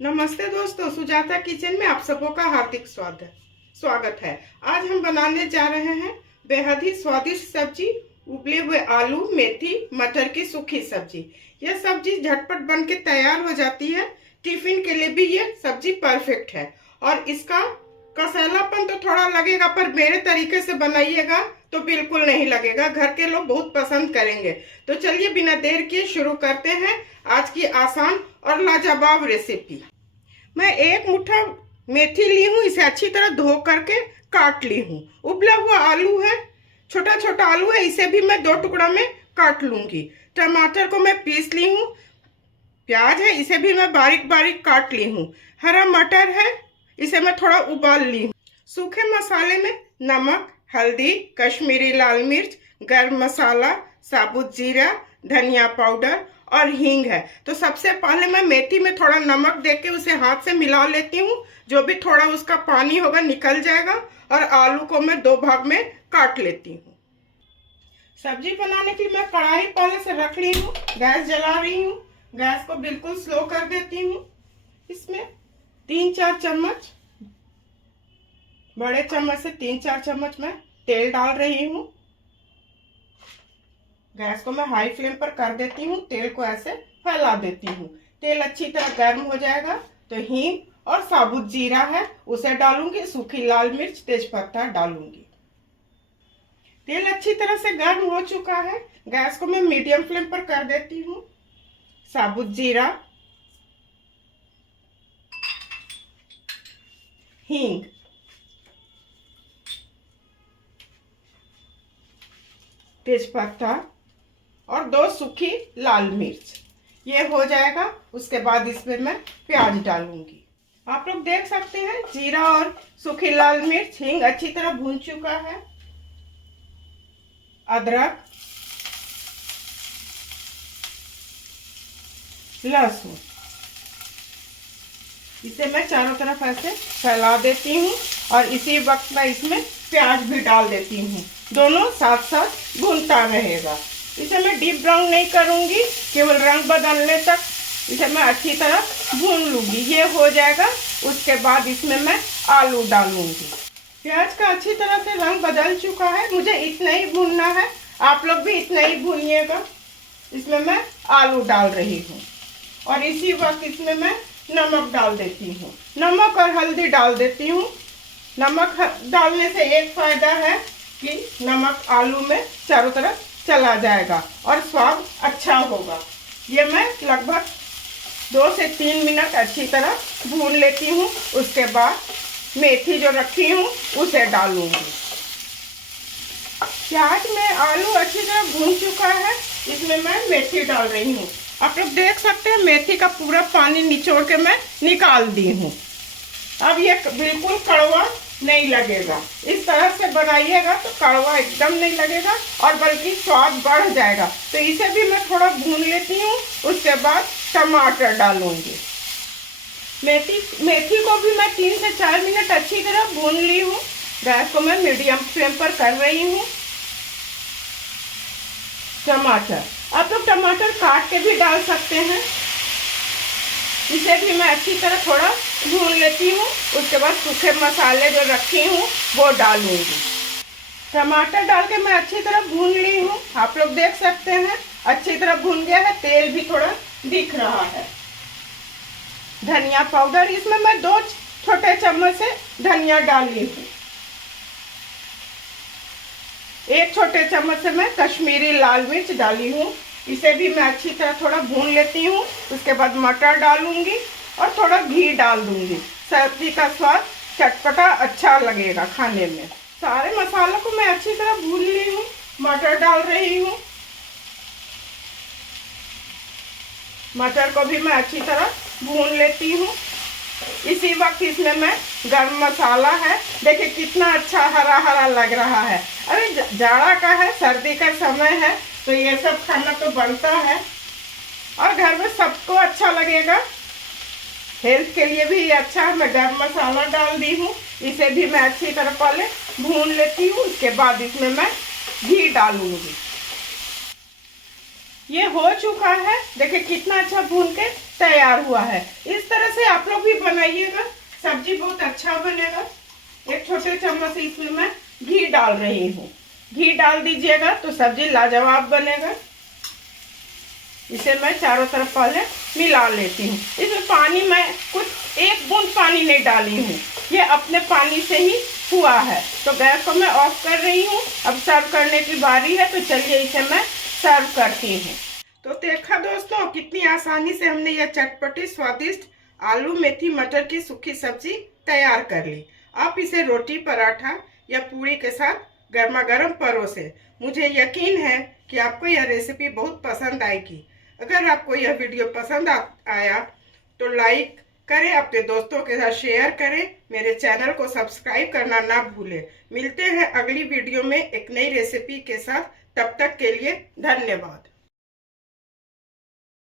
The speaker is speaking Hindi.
नमस्ते दोस्तों, सुजाता किचन में आप सबों का हार्दिक स्वागत है। आज हम बनाने जा रहे हैं बेहद ही स्वादिष्ट सब्जी, उबले हुए आलू, मेथी, मटर की सूखी सब्जी। यह सब्जी झटपट बन के तैयार हो जाती है। टिफिन के लिए भी ये सब्जी परफेक्ट है और इसका कसैलापन तो थोड़ा लगेगा, पर मेरे तरीके से बनाइएगा तो बिल्कुल नहीं लगेगा। घर के लोग बहुत पसंद करेंगे। तो चलिए बिना देर किए शुरू करते हैं आज की आसान और लाजवाब रेसिपी। मैं एक मुट्ठा मेथी ली हूँ, इसे अच्छी तरह धो करके काट ली हूँ। उबला हुआ आलू है, छोटा छोटा आलू है, इसे भी मैं 2 टुकड़ा में काट लूंगी। टमाटर को मैं पीस ली हूँ। प्याज है, इसे भी मैं बारीक बारीक काट ली हूँ। हरा मटर है, इसे मैं थोड़ा उबाल ली हूँ। सूखे मसाले में नमक, हल्दी, कश्मीरी लाल मिर्च, गरम मसाला, साबुत जीरा, धनिया पाउडर और हींग है। तो सबसे पहले मैं मेथी में थोड़ा नमक देके उसे हाथ से मिला लेती हूँ। जो भी थोड़ा उसका पानी होगा निकल जाएगा। और आलू को मैं 2 भाग में काट लेती हूँ। सब्जी बनाने के लिए मैं कढ़ाई पहले से रख ली हूँ। गैस जला रही हूँ। गैस को बिल्कुल स्लो कर देती हूँ। इसमें 3-4 चम्मच, बड़े चम्मच से 3-4 चम्मच मैं तेल डाल रही हूँ। गैस को मैं हाई फ्लेम पर कर देती हूँ। तेल को ऐसे फैला देती हूँ। तेल अच्छी तरह गर्म हो जाएगा तो हींग और साबुत जीरा है उसे डालूंगी। सूखी लाल मिर्च, तेजपत्ता डालूंगी। तेल अच्छी तरह से गर्म हो चुका है। गैस को मैं मीडियम फ्लेम पर कर देती हूँ। साबुत जीरा, हींग, तेजपत्ता और 2 सूखी लाल मिर्च, ये हो जाएगा। उसके बाद इसमें मैं प्याज डालूंगी। आप लोग देख सकते हैं जीरा और सूखी लाल मिर्च, हींग अच्छी तरह भून चुका है। अदरक, लहसुन, इसे मैं चारों तरफ ऐसे फैला देती हूँ और इसी वक्त मैं इसमें प्याज भी डाल देती हूँ। दोनों साथ साथ भूनता रहेगा। इसे मैं डीप ब्राउन नहीं करूंगी, केवल रंग बदलने तक इसे मैं अच्छी तरह भून लूंगी। ये हो जाएगा। उसके बाद इसमें मैं आलू डालूंगी। प्याज का अच्छी तरह से रंग बदल चुका है। मुझे इतना ही भूनना है, आप लोग भी इतना ही भूनिएगा। इसमें मैं आलू डाल रही हूँ और इसी वक्त इसमें मैं नमक डाल देती हूँ। नमक और हल्दी डाल देती हूँ। नमक डालने से एक फायदा है कि नमक आलू में चारों तरफ चला जाएगा और स्वाद अच्छा होगा। ये मैं लगभग 2 से 3 मिनट अच्छी तरह भून लेती हूँ। उसके बाद मेथी जो रखी हूँ उसे डालूंगी। प्याज में आलू अच्छी तरह भून चुका है। इसमें मैं मेथी डाल रही हूँ। आप लोग देख सकते हैं मेथी का पूरा पानी निचोड़ के मैं निकाल दी हूँ। अब ये बिल्कुल कड़वा नहीं लगेगा। इस तरह से बनाइएगा तो कड़वा एकदम नहीं लगेगा और बल्कि स्वाद बढ़ जाएगा। तो इसे भी मैं थोड़ा भून लेती हूँ। उसके बाद टमाटर डालूंगी। मेथी को भी मैं 3 से 4 मिनट अच्छी तरह भून ली हूँ। गैस को मैं मीडियम फ्लेम पर कर रही हूँ। टमाटर, आप लोग टमाटर काट के भी डाल सकते हैं। इसे भी मैं अच्छी तरह थोड़ा भून लेती हूँ। उसके बाद सूखे मसाले जो रखी हूँ वो डालूंगी। टमाटर डाल के मैं अच्छी तरह भून ली हूँ। आप लोग देख सकते हैं अच्छी तरह भून गया है। तेल भी थोड़ा दिख रहा है। धनिया पाउडर, इसमें मैं 2 छोटे चम्मच से धनिया डाली हूँ। 1 छोटे चम्मच से मैं कश्मीरी लाल मिर्च डाली हूँ। इसे भी मैं अच्छी तरह थोड़ा भून लेती हूँ। उसके बाद मटर डालूंगी और थोड़ा घी डाल दूंगी। सब्जी का स्वाद चटपटा अच्छा लगेगा खाने में। सारे मसालों को मैं अच्छी तरह भून ली हूँ। मटर डाल रही हूँ। मटर को भी मैं अच्छी तरह भून लेती हूँ। इसी वक्त इसमें मैं गरम मसाला है, देखिए कितना अच्छा हरा हरा लग रहा है। अरे जाड़ा का है, सर्दी का समय है, तो ये सब खाना तो बनता है और घर में सबको अच्छा लगेगा। हेल्थ के लिए भी अच्छा है। मैं गरम मसाला डाल दी हूँ। इसे भी मैं अच्छी तरह पहले भून लेती हूँ। उसके बाद इसमें मैं घी डालूंगी। ये हो चुका है, देखिए कितना अच्छा भून के तैयार हुआ है। इस तरह से आप लोग भी बनाइएगा, सब्जी बहुत अच्छा बनेगा। एक छोटे चम्मच इसमें मैं घी डाल रही हूँ। घी डाल दीजिएगा तो सब्जी लाजवाब बनेगा। इसे मैं चारों तरफ पहले मिला लेती हूँ। इसमें पानी मैं कुछ एक बूंद पानी नहीं डाली हूँ, ये अपने पानी से ही हुआ है। तो गैस को मैं ऑफ कर रही हूँ। अब सर्व करने की बारी है, तो चलिए इसे मैं सर्व करती हूँ। तो देखा दोस्तों, कितनी आसानी से हमने यह चटपटी स्वादिष्ट आलू मेथी मटर की सूखी सब्जी तैयार कर ली। आप इसे रोटी, पराठा या पूरी के साथ गर्मा गर्म परोसे। मुझे यकीन है कि आपको यह रेसिपी बहुत पसंद आएगी। अगर आपको यह वीडियो पसंद आया तो लाइक करें, अपने दोस्तों के साथ शेयर करें, मेरे चैनल को सब्सक्राइब करना ना भूलें। मिलते हैं अगली वीडियो में एक नई रेसिपी के साथ। तब तक के लिए धन्यवाद।